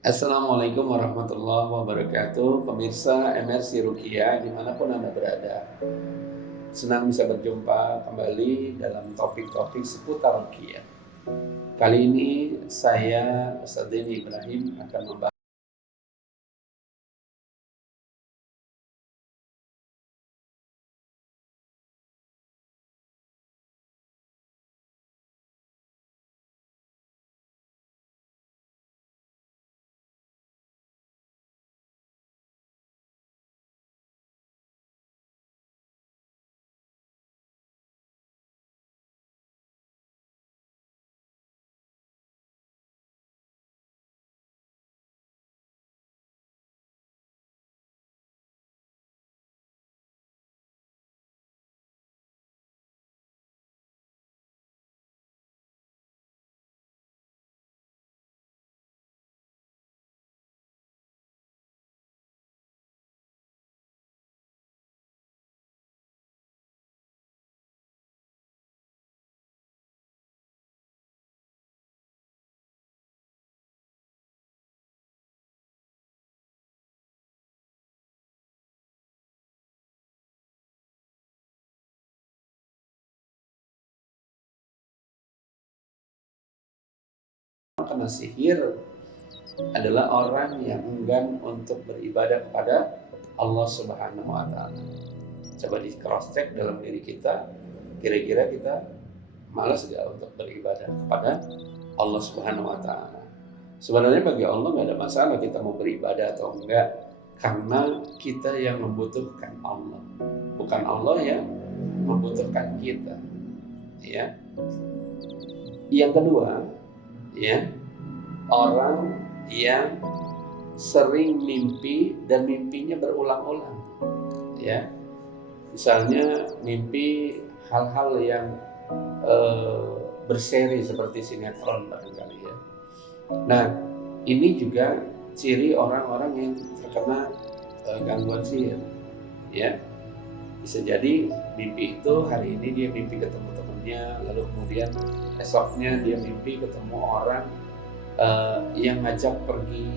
Assalamualaikum warahmatullahi wabarakatuh. Pemirsa MRC Ruqyah dimanapun Anda berada. Senang bisa berjumpa kembali dalam topik-topik seputar Ruqyah. Kali ini saya Ustaz Denny Ibrahim akan membahas kena sihir adalah orang yang enggan untuk beribadah kepada Allah Subhanahu wa taala. Coba di cross check dalam diri kita, kira-kira kita malas gak untuk beribadah kepada Allah Subhanahu wa taala. Sebenarnya bagi Allah nggak ada masalah kita mau beribadah atau enggak, karena kita yang membutuhkan Allah, bukan Allah yang membutuhkan kita. Ya. Yang kedua, ya, orang yang sering mimpi dan mimpinya berulang-ulang. Ya, misalnya mimpi hal-hal yang berseri seperti sinetron barangkali ya. Nah, ini juga ciri orang-orang yang terkena gangguan sihir. Ya, bisa jadi mimpi itu hari ini dia mimpi ketemu temannya, lalu kemudian esoknya dia mimpi ketemu orang yang ngajak pergi.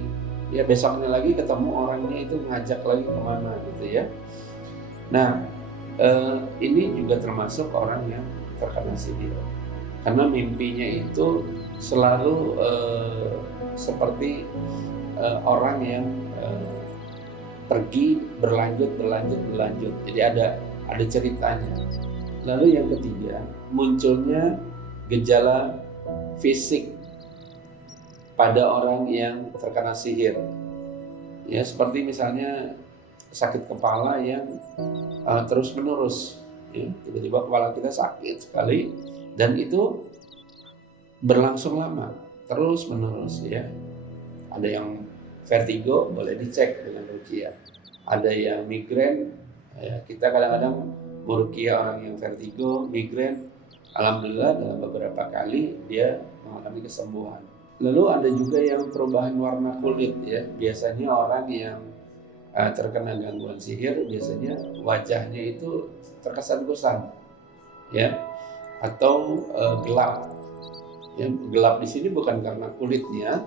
Ya, besoknya lagi ketemu orangnya itu ngajak lagi kemana gitu ya. Nah, ini juga termasuk orang yang terkena sihir. Karena mimpinya itu selalu seperti orang yang pergi berlanjut. Jadi ada ceritanya. Lalu yang ketiga, munculnya gejala fisik pada orang yang terkena sihir. Ya, seperti misalnya sakit kepala yang terus menerus. Ya, tiba-tiba kepala kita sakit sekali dan itu berlangsung lama, terus menerus ya. Ada yang vertigo, boleh dicek dengan ruqyah. Ada yang migrain, ya, kita kadang-kadang meruqyah orang yang vertigo, migrain. Alhamdulillah dalam beberapa kali dia mengalami kesembuhan. Lalu ada juga yang perubahan warna kulit ya. Biasanya orang yang terkena gangguan sihir biasanya wajahnya itu terkesan kusam ya, atau gelap. Ya, gelap di sini bukan karena kulitnya,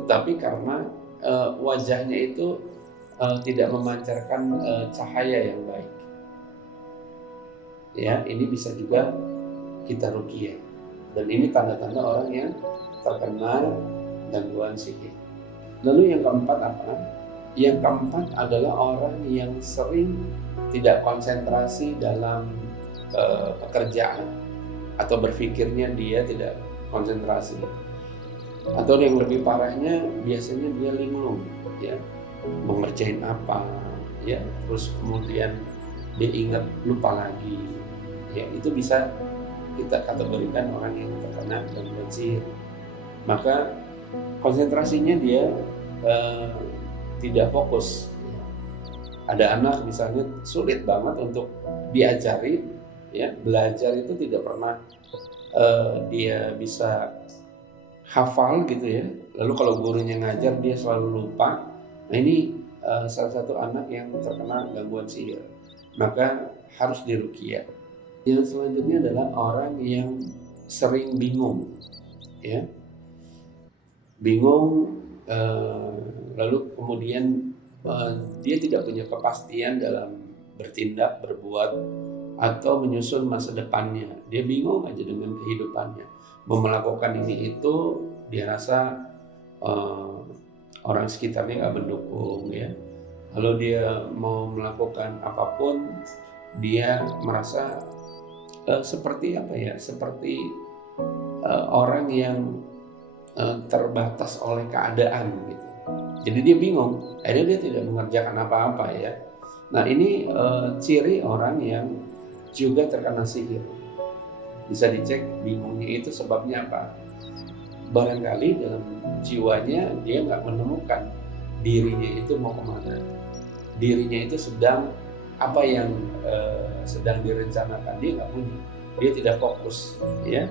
tetapi karena wajahnya itu tidak memancarkan cahaya yang baik. Ya, ini bisa juga kita ruqyah. Dan ini tanda-tanda orang yang terkena gangguan sihir. Lalu yang keempat apa? Yang keempat adalah orang yang sering tidak konsentrasi dalam pekerjaan atau berpikirnya dia tidak konsentrasi. Atau yang lebih parahnya biasanya dia linglung ya, mau ngerjain apa ya, terus kemudian dia ingat lupa lagi. Ya, itu bisa kita kategorikan orang yang terkena gangguan sihir. Maka konsentrasinya dia tidak fokus. Ada anak misalnya sulit banget untuk diajari ya, belajar itu tidak pernah dia bisa hafal gitu ya. Lalu kalau gurunya ngajar dia selalu lupa. Nah, ini salah satu anak yang terkena gangguan sihir. Maka harus diruqyah. Yang selanjutnya adalah orang yang sering bingung ya. Bingung lalu kemudian dia tidak punya kepastian dalam bertindak, berbuat, atau menyusun masa depannya. Dia bingung aja dengan kehidupannya. Mau melakukan ini itu, dia rasa orang sekitarnya nggak mendukung ya. Lalu dia mau melakukan apapun, dia merasa seperti apa ya? Seperti orang yang terbatas oleh keadaan gitu. Jadi dia bingung, akhirnya dia tidak mengerjakan apa-apa ya. Nah ini ciri orang yang juga terkena sihir. Bisa dicek bingungnya itu sebabnya apa. Barangkali dalam jiwanya dia nggak menemukan dirinya itu mau kemana. Dirinya itu sedang apa yang sedang direncanakan, dia nggak punya. Dia tidak fokus ya.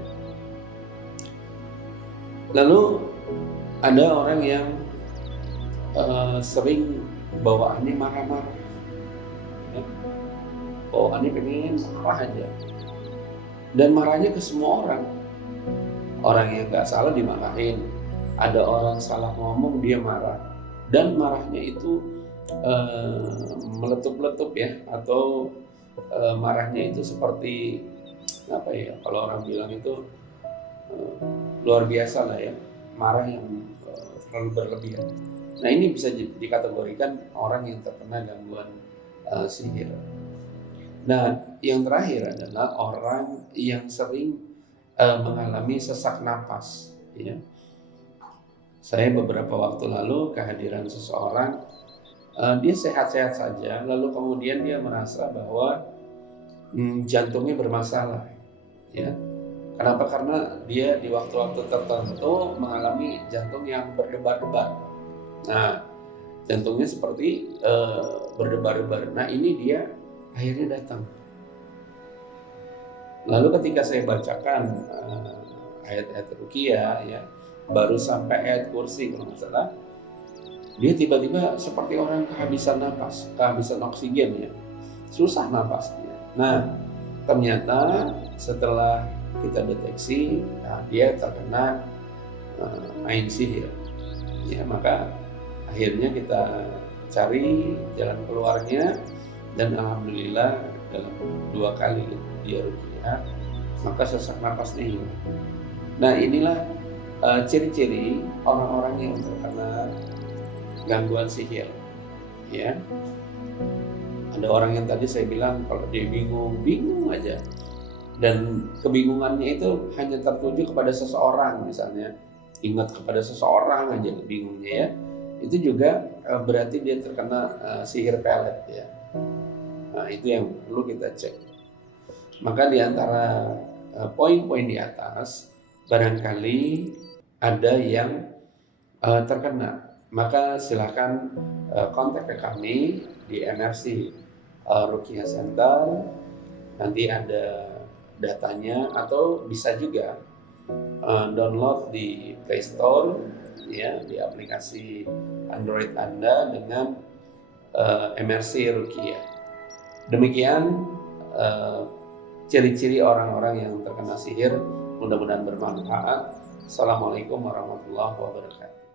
Lalu ada orang yang sering bawaannya marah-marah ya. Bawaannya pengen marah aja, dan marahnya ke semua orang. Orang yang gak salah dimarahin, ada orang salah ngomong dia marah, dan marahnya itu meletup-letup ya, atau marahnya itu seperti apa ya, kalau orang bilang itu luar biasa lah ya, marah yang terlalu berlebihan. Nah ini bisa dikategorikan orang yang terkena gangguan sihir. Nah yang terakhir adalah orang yang sering mengalami sesak napas ya. Saya beberapa waktu lalu kehadiran seseorang, dia sehat-sehat saja, lalu kemudian dia merasa bahwa jantungnya bermasalah ya. Kenapa? Karena dia di waktu-waktu tertentu mengalami jantung yang berdebar-debar. Nah, jantungnya seperti berdebar-debar. Nah, ini dia akhirnya datang. Lalu ketika saya bacakan ayat-ayat ruqyah ya, baru sampai ayat kursi kalau nggak salah, dia tiba-tiba seperti orang kehabisan napas, kehabisan oksigen ya, susah napasnya. Nah, ternyata setelah kita deteksi, nah, dia terkena main sihir. Ya, maka akhirnya kita cari jalan keluarnya, dan alhamdulillah dalam 2 kali dia ruqyah, maka sesak napasnya hilang. Nah inilah ciri-ciri orang-orang yang terkena gangguan sihir ya. Ada orang yang tadi saya bilang kalau dia bingung aja, dan kebingungannya itu hanya tertuju kepada seseorang, misalnya ingat kepada seseorang aja bingungnya ya, itu juga berarti dia terkena sihir pelet ya. Nah itu yang perlu kita cek. Maka di antara poin-poin di atas, barangkali ada yang terkena, maka silakan kontak ke kami di MRC Ruqyah Center. Nanti ada datanya, atau bisa juga download di Play Store ya, di aplikasi Android Anda dengan MRC Ruqyah. Demikian ciri-ciri orang-orang yang terkena sihir. Mudah-mudahan bermanfaat. Assalamualaikum warahmatullahi wabarakatuh.